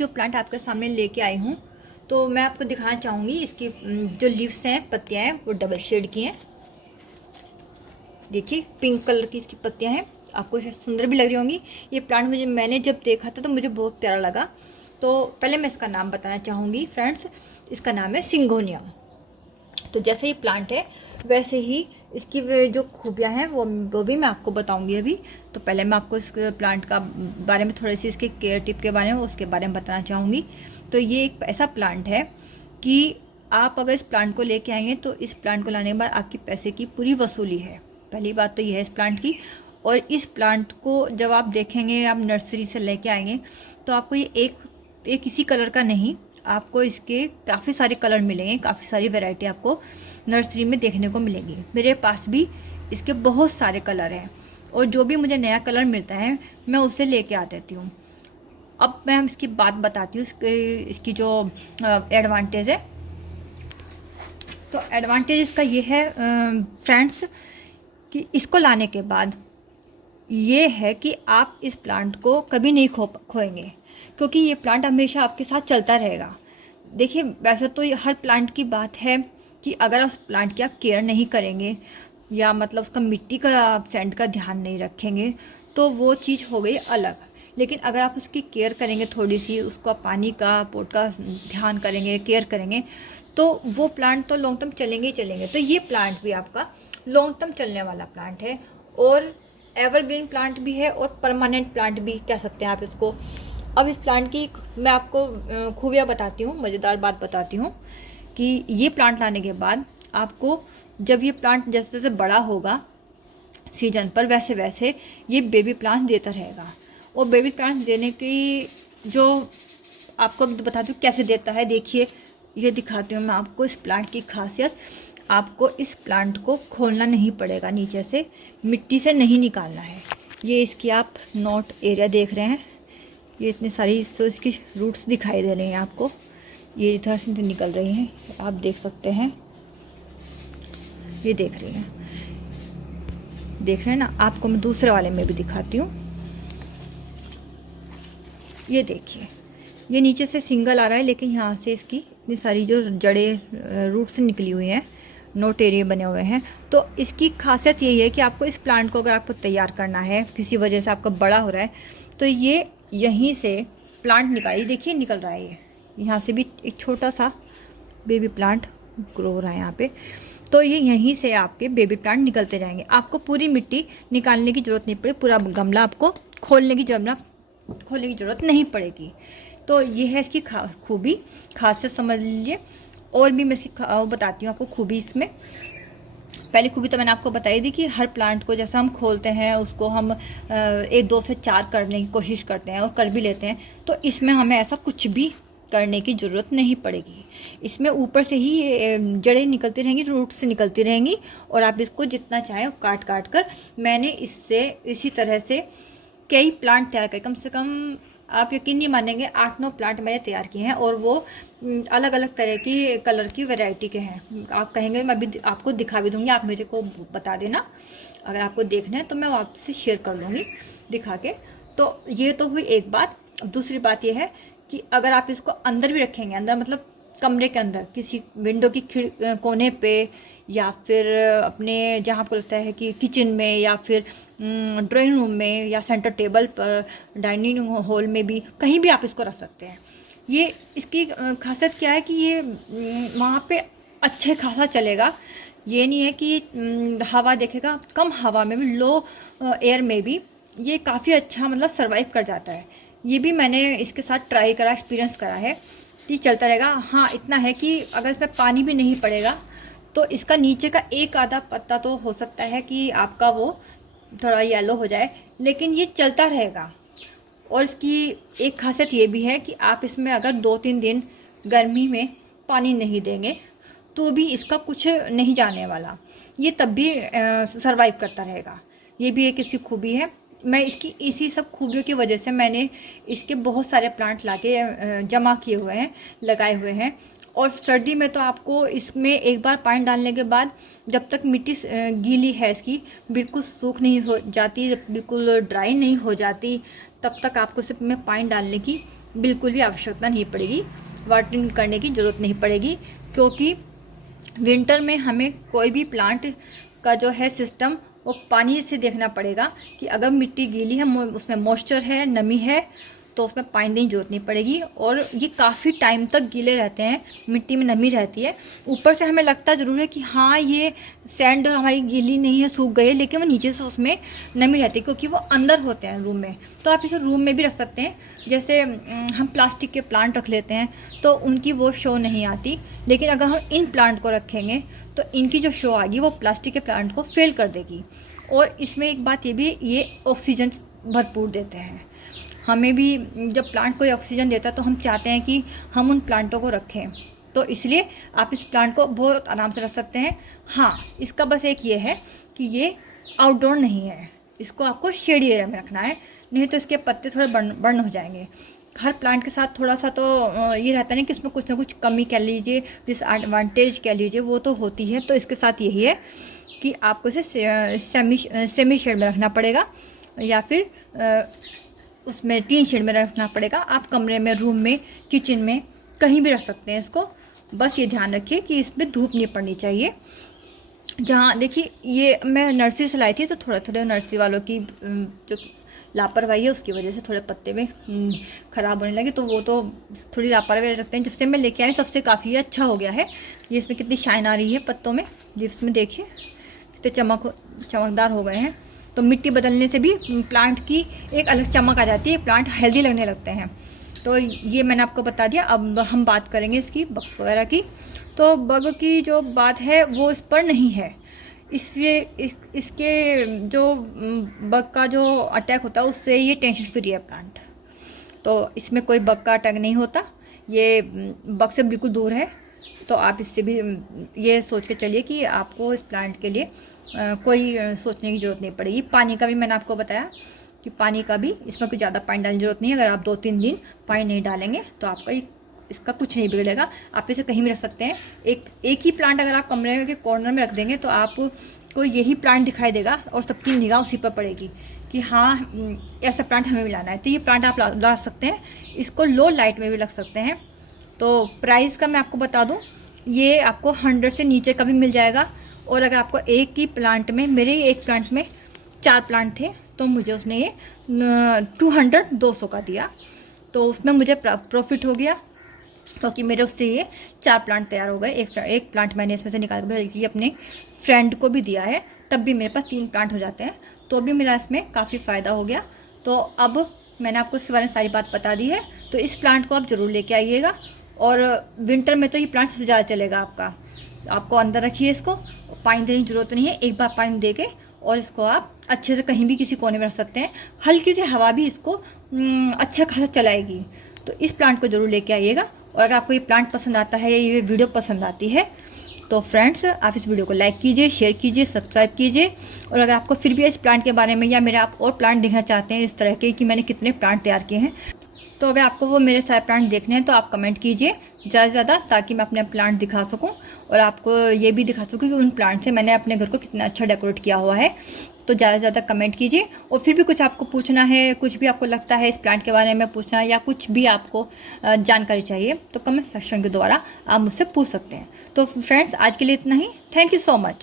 जो प्लांट आपके सामने लेके आई हूँ तो मैं आपको दिखाना चाहूँगी इसकी जो लीव्स हैं, पत्तियाँ हैं, वो डबल शेड की हैं। देखिए पिंक कलर की इसकी पत्तियाँ हैं, आपको सुंदर भी लग रही होंगी। ये प्लांट मैंने जब देखा था तो मुझे बहुत प्यारा लगा। तो पहले मैं इसका नाम बताना चाहूँगी फ्रेंड्स, इसका नाम है सिंगोनियम। तो जैसे ही प्लांट है वैसे ही इसकी जो खूबियाँ हैं वो भी मैं आपको बताऊंगी अभी। तो पहले मैं आपको इस प्लांट का बारे में थोड़ी सी इसके केयर टिप के बारे में उसके बारे में बताना चाहूँगी। तो ये एक ऐसा प्लांट है कि आप अगर इस प्लांट को लेके आएंगे तो इस प्लांट को लाने के बाद आपकी पैसे की पूरी वसूली है। पहली बात तो ये है इस प्लांट की। और इस प्लांट को जब आप देखेंगे, आप नर्सरी से लेके आएंगे तो आपको ये एक इसी कलर का नहीं, आपको इसके काफ़ी सारे कलर मिलेंगे, काफ़ी सारी वैरायटी आपको नर्सरी में देखने को मिलेगी। मेरे पास भी इसके बहुत सारे कलर हैं और जो भी मुझे नया कलर मिलता है मैं उसे लेके आ देती हूँ। अब मैं इसकी बात बताती हूँ, इसकी जो एडवांटेज है। तो एडवांटेज इसका ये है फ्रेंड्स कि इसको लाने के बाद ये है कि आप इस प्लांट को कभी नहीं खोएंगे, क्योंकि ये प्लांट हमेशा आपके साथ चलता रहेगा। देखिए वैसे तो ये हर प्लांट की बात है कि अगर उस प्लांट की आप केयर नहीं करेंगे या मतलब उसका मिट्टी का सेंट का ध्यान नहीं रखेंगे तो वो चीज़ हो गई अलग। लेकिन अगर आप उसकी केयर करेंगे, थोड़ी सी उसका पानी का पोट का ध्यान करेंगे, केयर करेंगे, तो वो प्लांट तो लॉन्ग टर्म चलेंगे ही चलेंगे। तो ये प्लांट भी आपका लॉन्ग टर्म चलने वाला प्लांट है और एवरग्रीन प्लांट भी है और परमानेंट प्लांट भी कह सकते हैं आप इसको। अब इस प्लांट की मैं आपको खूबियाँ बताती हूँ, मज़ेदार बात बताती हूँ कि ये प्लांट लाने के बाद आपको जब ये प्लांट जैसे जैसे बड़ा होगा सीजन पर, वैसे वैसे ये बेबी प्लांट देता रहेगा। और बेबी प्लांट देने की जो आपको बताती हूँ कैसे देता है। देखिए ये दिखाती हूँ मैं आपको इस प्लांट की खासियत। आपको इस प्लांट को खोलना नहीं पड़ेगा, नीचे से मिट्टी से नहीं निकालना है। ये इसकी आप नोट एरिया देख रहे हैं, ये इतनी सारी तो इसकी रूट्स दिखाई दे रही हैं आपको, ये इधर से निकल रही हैं, आप देख सकते हैं, ये देख रही हैं, देख रहे हैं ना। आपको मैं दूसरे वाले में भी दिखाती हूँ। ये देखिए ये नीचे से सिंगल आ रहा है, लेकिन यहाँ से इसकी इतनी सारी जो जड़ें रूट्स निकली हुई हैं, नोट एरिया बने हुए हैं। तो इसकी खासियत यही है कि आपको इस प्लांट को अगर आपको तैयार करना है, किसी वजह से आपका बड़ा हो रहा है, तो ये यहीं से प्लांट निकालिए। देखिए निकल रहा है, ये यहाँ से भी एक छोटा सा बेबी प्लांट ग्रो हो रहा है यहाँ पे। तो ये यहीं से आपके बेबी प्लांट निकलते जाएंगे। आपको पूरी मिट्टी निकालने की ज़रूरत नहीं पड़ेगी, पूरा गमला आपको खोलने की ज़रूरत नहीं पड़ेगी। तो ये है इसकी खूबी, खासियत समझ लीजिए। और भी मैं इसकी बताती हूँ आपको खूबी। इसमें पहली खूबी तो मैंने आपको बताई थी कि हर प्लांट को जैसा हम खोलते हैं उसको हम 1 2 से 4 करने की कोशिश करते हैं और कर भी लेते हैं। तो इसमें हमें ऐसा कुछ भी करने की ज़रूरत नहीं पड़ेगी। इसमें ऊपर से ही जड़ें निकलती रहेंगी, रूट से निकलती रहेंगी और आप इसको जितना चाहें काट काट कर। मैंने इससे इसी तरह से कई प्लांट तैयार करे, कम से कम आप यकीन नहीं मानेंगे 8 9 प्लांट मैंने तैयार किए हैं और वो अलग अलग तरह की कलर की वैरायटी के हैं। आप कहेंगे मैं अभी आपको दिखा भी दूंगी, आप मुझे को बता देना अगर आपको देखना है तो मैं आपसे शेयर कर लूँगी दिखा के। तो ये तो हुई एक बात। अब दूसरी बात ये है कि अगर आप इसको अंदर भी रखेंगे, अंदर मतलब कमरे के अंदर किसी विंडो की कोने पे या फिर अपने जहाँ आपको लगता है कि किचन में या फिर ड्राइंग रूम में या सेंटर टेबल पर, डाइनिंग हॉल में भी, कहीं भी आप इसको रख सकते हैं। ये इसकी खासियत क्या है कि ये वहाँ पे अच्छे खासा चलेगा। ये नहीं है कि हवा देखेगा, कम हवा में भी, लो एयर में भी ये काफ़ी अच्छा मतलब सर्वाइव कर जाता है। ये भी मैंने इसके साथ ट्राई करा, एक्सपीरियंस करा है कि चलता रहेगा। हाँ इतना है कि अगर इसमें पानी भी नहीं पड़ेगा तो इसका नीचे का एक आधा पत्ता तो हो सकता है कि आपका वो थोड़ा येलो हो जाए, लेकिन ये चलता रहेगा। और इसकी एक खासियत ये भी है कि आप इसमें अगर 2 3 दिन गर्मी में पानी नहीं देंगे तो भी इसका कुछ नहीं जाने वाला, ये तब भी सरवाइव करता रहेगा। ये भी एक इसकी खूबी है। मैं इसकी इसी सब खूबियों की वजह से मैंने इसके बहुत सारे प्लांट लाके जमा किए हुए हैं, लगाए हुए हैं और सर्दी में तो आपको इसमें एक बार पानी डालने के बाद जब तक मिट्टी गीली है इसकी, बिल्कुल सूख नहीं हो जाती, बिल्कुल ड्राई नहीं हो जाती, तब तक आपको इसमें पानी डालने की बिल्कुल भी आवश्यकता नहीं पड़ेगी, वाटरिंग करने की ज़रूरत नहीं पड़ेगी। क्योंकि विंटर में हमें कोई भी प्लांट का जो है सिस्टम वो पानी से देखना पड़ेगा कि अगर मिट्टी गीली है, उसमें मॉइस्चर है, नमी है, तो उसमें पानी देने की जरूरत नहीं पड़ेगी। और ये काफ़ी टाइम तक गीले रहते हैं, मिट्टी में नमी रहती है। ऊपर से हमें लगता ज़रूर है कि हाँ ये सैंड हमारी गीली नहीं है, सूख गई है, लेकिन वो नीचे से उसमें नमी रहती है क्योंकि वो अंदर होते हैं रूम में। तो आप इसे रूम में भी रख सकते हैं। जैसे हम प्लास्टिक के प्लांट रख लेते हैं तो उनकी वो शो नहीं आती, लेकिन अगर हम इन प्लांट को रखेंगे तो इनकी जो शो आएगी वो प्लास्टिक के प्लांट को फेल कर देगी। और इसमें एक बात ये भी, ये ऑक्सीजन भरपूर देते हैं। हमें भी जब प्लांट कोई ऑक्सीजन देता है तो हम चाहते हैं कि हम उन प्लांटों को रखें, तो इसलिए आप इस प्लांट को बहुत आराम से रख सकते हैं। हाँ, इसका बस एक ये है कि ये आउटडोर नहीं है, इसको आपको शेडी एरिया में रखना है, नहीं तो इसके पत्ते थोड़े बर्न हो जाएंगे। हर प्लांट के साथ थोड़ा सा तो ये रहता है ना कि इसमें कुछ ना कुछ कमी कह लीजिए, डिसएडवांटेज कह लीजिए, वो तो होती है। तो इसके साथ यही है कि आपको इसे सेमी शेड में रखना पड़ेगा या फिर उसमें टीन शेड में रखना पड़ेगा। आप कमरे में, रूम में, किचन में कहीं भी रख सकते हैं इसको। बस ये ध्यान रखिए कि इसमें धूप नहीं पड़नी चाहिए। जहाँ देखिए, ये मैं नर्सरी से लाई थी तो थोड़े नर्सरी वालों की जो लापरवाही है उसकी वजह से थोड़े पत्ते में ख़राब होने लगे, तो वो तो थोड़ी लापरवाही रखते हैं। जब से मैं लेके आई तब से काफ़ी अच्छा हो गया है। ये इसमें कितनी शाइन आ रही है पत्तों में, लीव्स में देखिए कितने चमकदार हो गए हैं। तो मिट्टी बदलने से भी प्लांट की एक अलग चमक आ जाती है, प्लांट हेल्दी लगने लगते हैं। तो ये मैंने आपको बता दिया। अब हम बात करेंगे इसकी बग वगैरह की। तो बग की जो बात है वो इस पर नहीं है, इसके जो बग का जो अटैक होता है उससे ये टेंशन फ्री है प्लांट। तो इसमें कोई बग का अटैक नहीं होता, ये बग से बिल्कुल दूर है। तो आप इससे भी ये सोच के चलिए कि आपको इस प्लांट के लिए कोई सोचने की ज़रूरत नहीं पड़ेगी। पानी का भी मैंने आपको बताया कि पानी का भी इसमें कोई ज़्यादा पानी डालने की ज़रूरत नहीं है। अगर आप 2-3 दिन पानी नहीं डालेंगे तो आपका इसका कुछ नहीं बिगड़ेगा। आप इसे कहीं भी रख सकते हैं। एक ही प्लांट अगर आप कमरे के कॉर्नर में रख देंगे तो आपको यही प्लांट दिखाई देगा और सबकी निगाह उसी पर पड़ेगी कि हाँ ऐसा प्लांट हमें भी लाना है। तो ये प्लांट आप ला सकते हैं। इसको लो लाइट में भी रख सकते हैं। तो प्राइस का मैं आपको बता दूँ, ये आपको 100 से नीचे का भी मिल जाएगा। और अगर आपको एक ही प्लांट में, मेरे एक प्लांट में 4 प्लांट थे तो मुझे उसने ये 200 का दिया। तो उसमें मुझे प्रॉफिट हो गया क्योंकि मेरे उससे ये 4 प्लांट तैयार हो गए। एक प्लांट मैंने इसमें से निकाल कर अपने फ्रेंड को भी दिया है, तब भी मेरे पास 3 प्लांट हो जाते हैं। तो भी मेरा इसमें काफ़ी फ़ायदा हो गया। तो अब मैंने आपको इसके बारे में सारी बात बता दी है। तो इस प्लांट को आप ज़रूर लेके आइएगा। और विंटर में तो ये प्लांट सबसे ज़्यादा चलेगा आपको अंदर रखिए इसको, पानी देने की ज़रूरत नहीं है। एक बार पानी दे के और इसको आप अच्छे से कहीं भी किसी कोने में रख सकते हैं। हल्की सी हवा भी इसको अच्छा खासा चलाएगी। तो इस प्लांट को ज़रूर लेके आइएगा। और अगर आपको ये प्लांट पसंद आता है या ये वीडियो पसंद आती है तो फ्रेंड्स आप इस वीडियो को लाइक कीजिए, शेयर कीजिए, सब्सक्राइब कीजिए। और अगर आपको फिर भी इस प्लांट के बारे में या मेरे आप और प्लांट देखना चाहते हैं इस तरह के कि मैंने कितने प्लांट तैयार किए हैं, तो अगर आपको वो मेरे सारे प्लांट देखने हैं तो आप कमेंट कीजिए ज़्यादा से ज़्यादा, ताकि मैं अपने प्लांट दिखा सकूं और आपको ये भी दिखा सकूं कि उन प्लांट से मैंने अपने घर को कितना अच्छा डेकोरेट किया हुआ है। तो ज़्यादा से ज़्यादा कमेंट कीजिए। और फिर भी कुछ आपको पूछना है, कुछ भी आपको लगता है इस प्लांट के बारे में पूछना है या कुछ भी आपको जानकारी चाहिए तो कमेंट सेक्शन के द्वारा आप मुझसे पूछ सकते हैं। तो फ्रेंड्स आज के लिए इतना ही। Thank you so much.